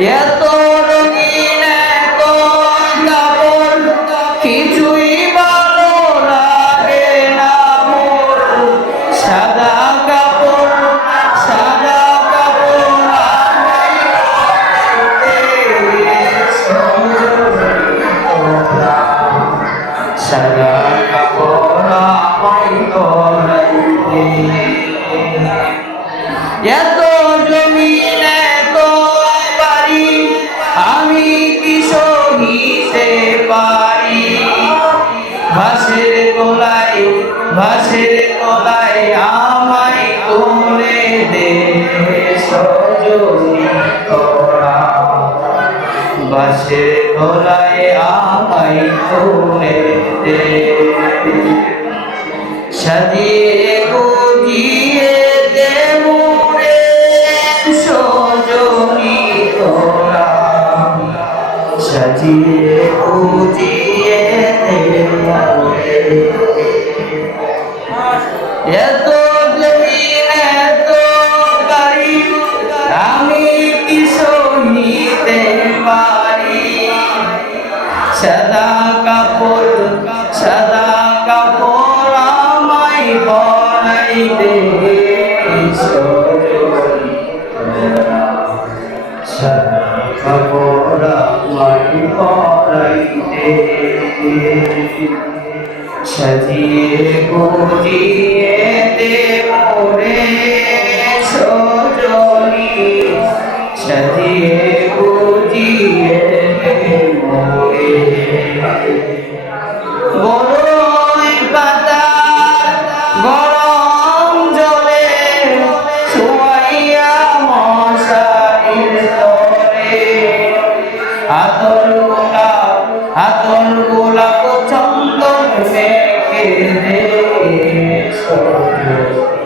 এত রঙিন এত কাপড় কিছুই ভালো লাগে না মোর। সাদা কাপড় সাদা কাপড় সাদা কাপড় আমায় পরাইতে। এত জমিন এত বাড়ি আমি কি সহিতে পারি। ঘাসের তলায় আমায় তুলে দে সজনী তোরা। ঘাসের তলায় আমায় তুলে দে। সাজিয়ে গুজিয়ে দে মোরে সজনী তোরা। সাজিয়ে গুজিয়ে দে মোরে। এত জমিন এত বাড়ি আমি কি সহিতে পারি। সাদা কাপড় আমায় পরাইতে সজনী তোরা। সাদা কাপড় আমায় পরাইতে। সাজিয়ে গুজিয়ে দে মোরে সজনী। সাজিয়ে গুজিয়ে দে মোরে। বড়ই পাতা গরম জলে শোয়াইয়া মশারির তলে। আতর গোলাপ চন্দন মেখে দে সজনী।